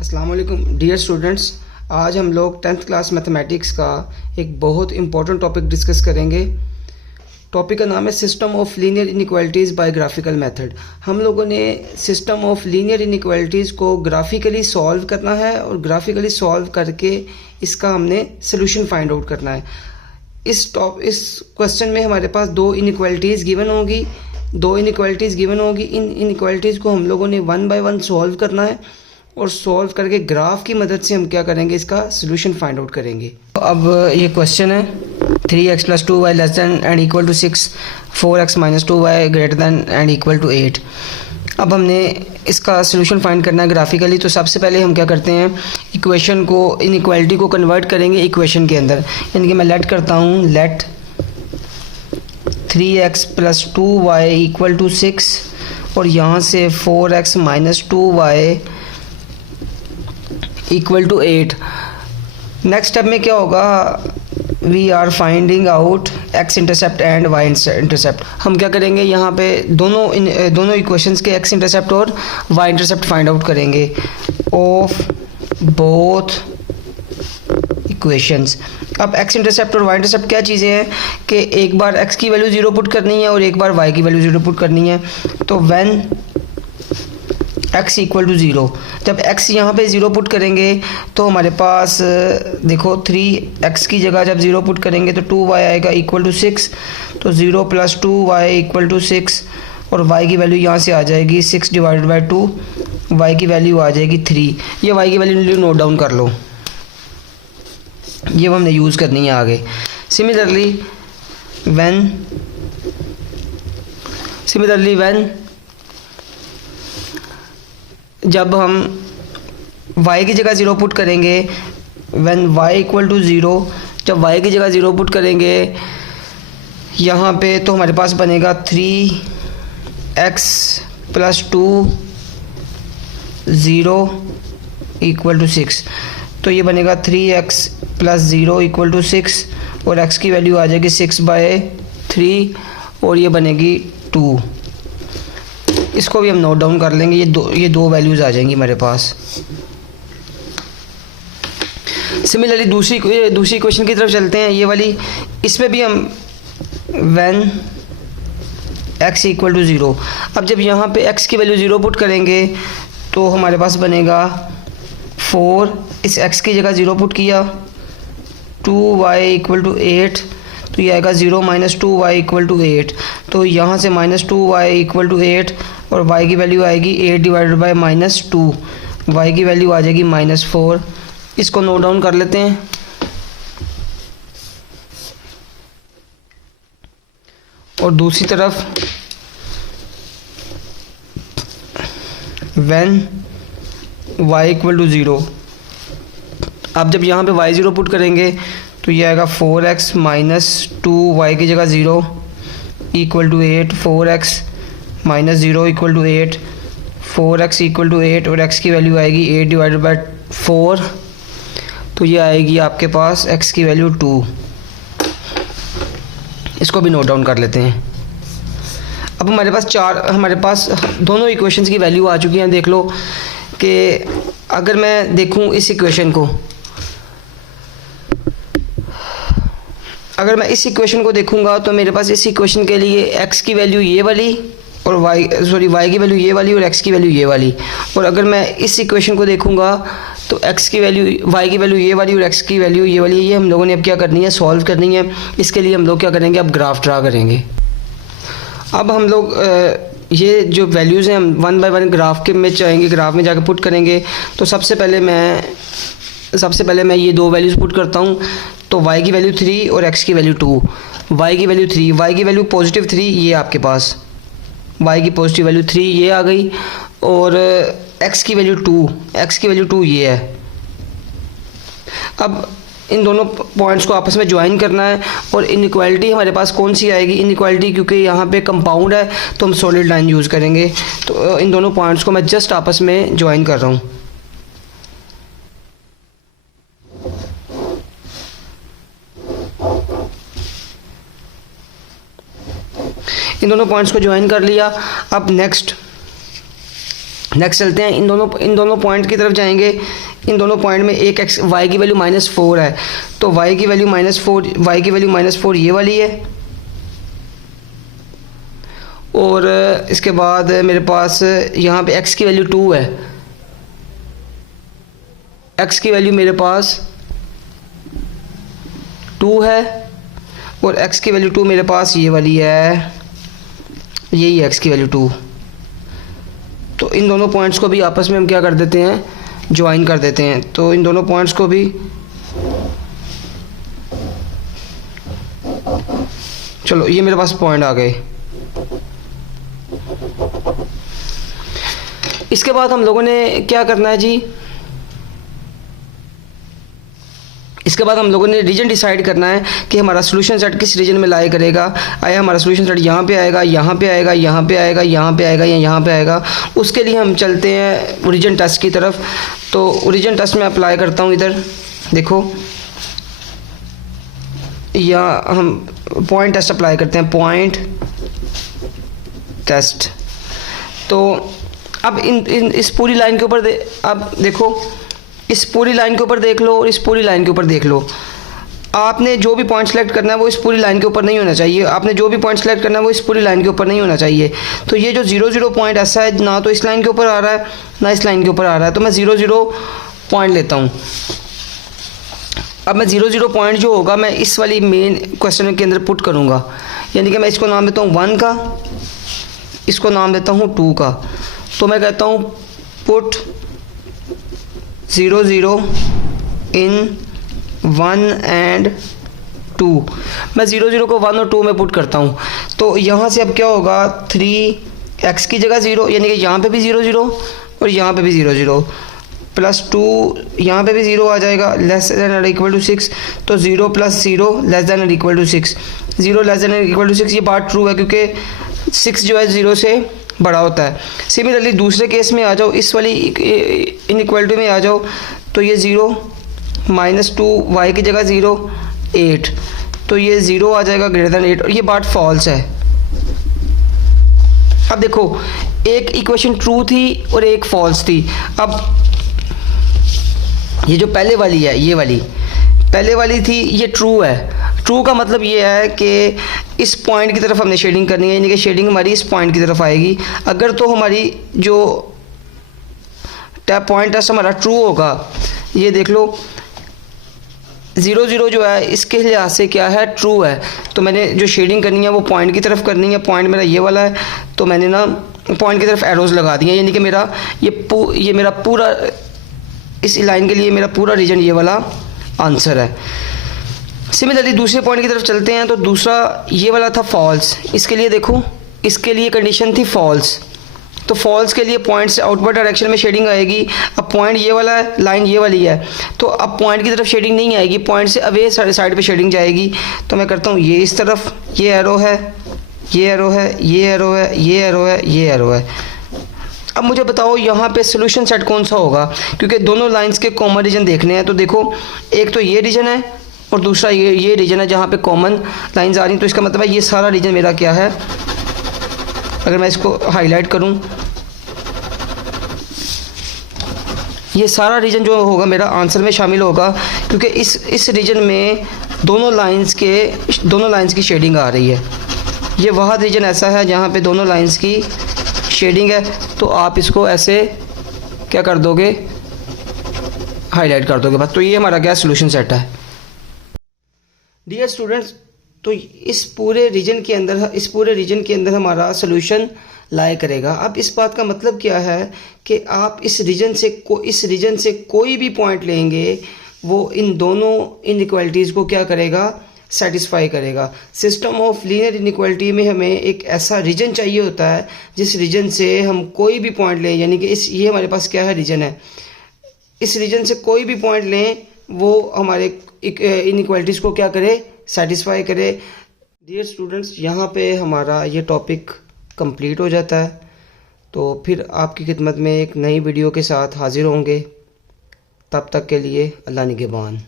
अस्सलाम वालेकुम dear students. आज हम लोग 10th क्लास मैथमेटिक्स का एक बहुत इम्पोर्टेंट टॉपिक डिस्कस करेंगे। टॉपिक का नाम है system of linear inequalities by graphical method. हम लोगों ने सिस्टम ऑफ लीनियर इनइक्वालिटीज़ को ग्राफिकली सॉल्व करना है और ग्राफिकली सॉल्व करके इसका हमने सोल्यूशन फाइंड आउट करना है। इस क्वेश्चन में हमारे पास दो इनइक्वालिटीज़ गिवन होगी। इन इनइक्वालिटीज़ को हम लोगों ने वन बाय वन सॉल्व करना है और सॉल्व करके ग्राफ की मदद से हम क्या करेंगे, इसका सोल्यूशन फाइंड आउट करेंगे। अब ये क्वेश्चन है 3x + 2y less than and equal to 6, 4x - 2y greater than and equal to 8। अब हमने इसका सोल्यूशन फाइंड करना है ग्राफिकली। तो सबसे पहले हम क्या करते हैं, इक्वेशन को, इनइक्वालिटी को कन्वर्ट करेंगे इक्वेशन के अंदर। यानी कि मैं लेट करता हूँ, late 3x + 2y equal to 6 और यहाँ से 4x - 2y equal to 8। Next step में क्या होगा, we are finding out x intercept and y intercept. हम क्या करेंगे, यहाँ पे दोनों इक्वेशंस के x इंटरसेप्ट और y इंटरसेप्ट फाइंड आउट करेंगे ऑफ बोथ इक्वेशंस। अब x इंटरसेप्ट और y इंटरसेप्ट क्या चीज़ें हैं कि एक बार x की वैल्यू 0 पुट करनी है और एक बार y की वैल्यू 0 पुट करनी है। तो व्हेन x इक्वल टू 0, जब x यहाँ पे 0 पुट करेंगे तो हमारे पास देखो 3x की जगह जब 0 पुट करेंगे तो 2y आएगा इक्वल टू 6। तो 0 + 2y इक्वल टू 6 और y की वैल्यू यहाँ से आ जाएगी 6 / 2, y की वैल्यू आ जाएगी 3। ये y की वैल्यू नोट डाउन कर लो, ये हमने यूज़ करनी है आगे। सिमिलरली व्हेन जब हम y की जगह 0 पुट करेंगे, व्हेन y इक्वल टू 0, जब y की जगह 0 पुट करेंगे यहाँ पे तो हमारे पास बनेगा 3x + 2 0 इक्वल टू 6। तो ये बनेगा 3x + 0 इक्वल टू 6 और x की वैल्यू आ जाएगी 6/3 और ये बनेगी 2। इसको भी हम नोट डाउन कर लेंगे, ये दो वैल्यूज़ आ जाएंगी हमारे पास। सिमिलरली दूसरी क्वेश्चन की तरफ चलते हैं, ये वाली। इसमें भी हम व्हेन x इक्वल टू 0, अब जब यहाँ पे x की वैल्यू 0 पुट करेंगे तो हमारे पास बनेगा 4, इस x की जगह 0 पुट किया, 2y इक्वल टू 8, तो ये आएगा 0 - 2y इक्वल टू 8। तो यहाँ से -2y इक्वल टू 8 और y की वैल्यू आएगी 8 / -2, y की वैल्यू आ जाएगी -4। इसको नोट डाउन कर लेते हैं। और दूसरी तरफ व्हेन y इक्वल टू 0, अब जब यहाँ पे y 0 पुट करेंगे तो ये आएगा 4x - 2y की जगह 0 equal to 8, 4x - 0 equal to 8, 4x equal to 8 और x की वैल्यू आएगी 8 / 4। तो ये आएगी आपके पास x की वैल्यू 2। इसको भी नोट डाउन कर लेते हैं। अब हमारे पास दोनों इक्वेशंस की वैल्यू आ चुकी हैं। देख लो कि अगर मैं देखूं इस इक्वेशन को, अगर मैं इस इक्वेशन को देखूंगा तो मेरे पास इस इक्वेशन के लिए x की वैल्यू ये वाली और y की वैल्यू ये वाली और x की वैल्यू ये वाली। और अगर मैं इस इक्वेशन को देखूंगा तो x की वैल्यू, y की वैल्यू ये वाली और x की वैल्यू ये वाली। ये हम लोगों ने अब क्या करनी है, सॉल्व करनी है। इसके लिए हम लोग क्या करेंगे, अब ग्राफ ड्रा करेंगे। अब हम लोग ये जो वैल्यूज़ हैं हम वन बाय वन ग्राफ के में जाएंगे, ग्राफ में जाकर पुट करेंगे। तो सबसे पहले मैं ये दो वैल्यूज़ पुट करता हूँ। तो y की वैल्यू 3 और x की वैल्यू 2, y की वैल्यू 3, y की वैल्यू पॉजिटिव 3, ये आपके पास y की पॉजिटिव वैल्यू 3 ये आ गई और x की वैल्यू 2 ये है। अब इन दोनों पॉइंट्स को आपस में ज्वाइन करना है और इनइक्वालिटी हमारे पास कौन सी आएगी, इनइक्वालिटी क्योंकि यहाँ पे कंपाउंड है तो हम सॉलिड लाइन यूज़ करेंगे। तो इन दोनों पॉइंट्स को मैं जस्ट आपस में ज्वाइन कर रहा हूँ। इन दोनों पॉइंट्स को ज्वाइन कर लिया। अब नेक्स्ट नेक्स्ट चलते हैं, इन दोनों पॉइंट की तरफ जाएंगे। इन दोनों पॉइंट में एक एक्स वाई की वैल्यू -4 है, तो वाई की वैल्यू -4 ये वाली है। और इसके बाद मेरे पास यहाँ पे x की वैल्यू 2 है, x की वैल्यू मेरे पास 2 है, और x की वैल्यू 2 मेरे पास ये वाली है, यही है x की वैल्यू 2। तो इन दोनों पॉइंट्स को भी आपस में हम क्या कर देते हैं, ज्वाइन कर देते हैं। तो इन दोनों पॉइंट्स को भी, चलो ये मेरे पास पॉइंट आ गए। इसके बाद हम लोगों ने क्या करना है जी, इसके बाद हम लोगों ने रीजन डिसाइड करना है कि हमारा सोल्यूशन सेट किस रीजन में लाई करेगा। आया हमारा सोल्यूशन सेट यहाँ पे आएगा, यहाँ पे आएगा, यहाँ पे आएगा, यहाँ पे आएगा या यहाँ पे आएगा। उसके लिए हम चलते हैं ओरिजिन टेस्ट की तरफ। तो ओरिजिन टेस्ट में अप्लाई करता हूँ, इधर देखो, या हम पॉइंट टेस्ट अप्लाई करते हैं, पॉइंट टेस्ट। तो अब इस पूरी लाइन के ऊपर अब देखो, इस पूरी लाइन के ऊपर देख लो और इस पूरी लाइन के ऊपर देख लो। आपने जो भी पॉइंट सेलेक्ट करना है वो इस पूरी लाइन के ऊपर नहीं होना चाहिए, आपने जो भी पॉइंट सेलेक्ट करना है वो इस पूरी लाइन के ऊपर नहीं होना चाहिए। तो ये जो 0 0 पॉइंट ऐसा है, ना तो इस लाइन के ऊपर आ रहा है ना इस लाइन के ऊपर आ रहा है, तो मैं 0 0 पॉइंट लेता हूँ। अब मैं 0 0 पॉइंट जो होगा मैं इस वाली मेन क्वेश्चन के अंदर पुट करूँगा, यानी कि मैं इसको नाम देता हूँ 1 का, इसको नाम देता हूँ 2 का। तो मैं कहता हूँ पुट 0 0 इन 1 एंड 2। मैं 0 0 को 1 और 2 में पुट करता हूँ। तो यहाँ से अब क्या होगा, 3x की जगह 0, यानी कि यहाँ पे भी 0 0 और यहाँ पे भी 0 0, प्लस 2 यहाँ पे भी 0 आ जाएगा, लेस देन और इक्वल टू 6। तो 0 + 0 लेस देन और इक्वल टू 6, 0 लेस देन और इक्वल टू 6, ये बात ट्रू है क्योंकि 6 जो है 0 से बड़ा होता है। सिमिलरली दूसरे केस में आ जाओ, इस वाली इनइक्वालिटी में आ जाओ, तो ये 0 -2 y की जगह 0 8, तो ये 0 आ जाएगा ग्रेटर देन 8, और ये बात फॉल्स है। अब देखो, एक इक्वेशन ट्रू थी और एक फॉल्स थी। अब ये जो पहले वाली है, ये वाली पहले वाली थी, ये ट्रू है। ट्रू का मतलब ये है कि इस पॉइंट की तरफ हमने शेडिंग करनी है, यानी कि शेडिंग हमारी इस पॉइंट की तरफ आएगी। अगर तो हमारी जो टैप पॉइंट टेस्ट हमारा ट्रू होगा, ये देख लो 0 0 जो है इसके लिहाज से क्या है, ट्रू है। तो मैंने जो शेडिंग करनी है वो पॉइंट की तरफ करनी है। पॉइंट मेरा ये वाला है, तो मैंने ना पॉइंट की तरफ एरोज लगा दिए, यानी कि मेरा ये मेरा पूरा, इस लाइन के लिए मेरा पूरा रीजन ये वाला आंसर है। सिमिलरली दूसरे पॉइंट की तरफ चलते हैं। तो दूसरा ये वाला था फॉल्स, इसके लिए देखो, इसके लिए कंडीशन थी फॉल्स। तो फॉल्स के लिए पॉइंट से आउटवर्ड डायरेक्शन में शेडिंग आएगी। अब पॉइंट ये वाला है, लाइन ये वाली है, तो अब पॉइंट की तरफ शेडिंग नहीं आएगी, पॉइंट से अवे साइड पे शेडिंग जाएगी। तो मैं करता हूँ ये इस तरफ, ये एरो है, ये एरो है, ये एरो है, ये एरो है, ये एरो है। अब मुझे बताओ यहाँ पे सोल्यूशन सेट कौन सा होगा, क्योंकि दोनों लाइंस के कॉमन रीजन देखने हैं। तो देखो, एक तो ये रीजन है और दूसरा ये रीजन है जहाँ पे कॉमन लाइंस आ रही हैं। तो इसका मतलब है ये सारा रीजन मेरा क्या है, अगर मैं इसको हाईलाइट करूँ, ये सारा रीजन जो होगा मेरा आंसर में शामिल होगा, क्योंकि इस रीजन में दोनों लाइंस की शेडिंग आ रही है। ये वह रीजन ऐसा है जहाँ पे दोनों लाइंस की शेडिंग है। तो आप इसको ऐसे क्या कर दोगे, हाईलाइट कर दोगे बस। तो ये हमारा क्या सोल्यूशन सेट है। डियर स्टूडेंट्स, तो इस पूरे रीजन के अंदर हमारा सोल्यूशन लाई करेगा। अब इस बात का मतलब क्या है कि आप इस रीजन से कोई भी पॉइंट लेंगे, वो इन दोनों इनइक्वालिटीज़ को क्या करेगा, सेटिस्फाई करेगा। सिस्टम ऑफ लीनियर इनइक्वालिटी में हमें एक ऐसा रीजन चाहिए होता है जिस रीजन से हम कोई भी पॉइंट लें, यानी कि ये हमारे पास क्या है, रीजन है। इस रीजन से कोई भी पॉइंट लें, वो हमारे इनइक्वालिटीज़ को क्या करे, सेटिस्फाई करे। डियर स्टूडेंट्स, यहाँ पे हमारा ये टॉपिक कंप्लीट हो जाता है। तो फिर आपकी खिदमत में एक नई वीडियो के साथ हाजिर होंगे। तब तक के लिए अल्लाह निगहबान।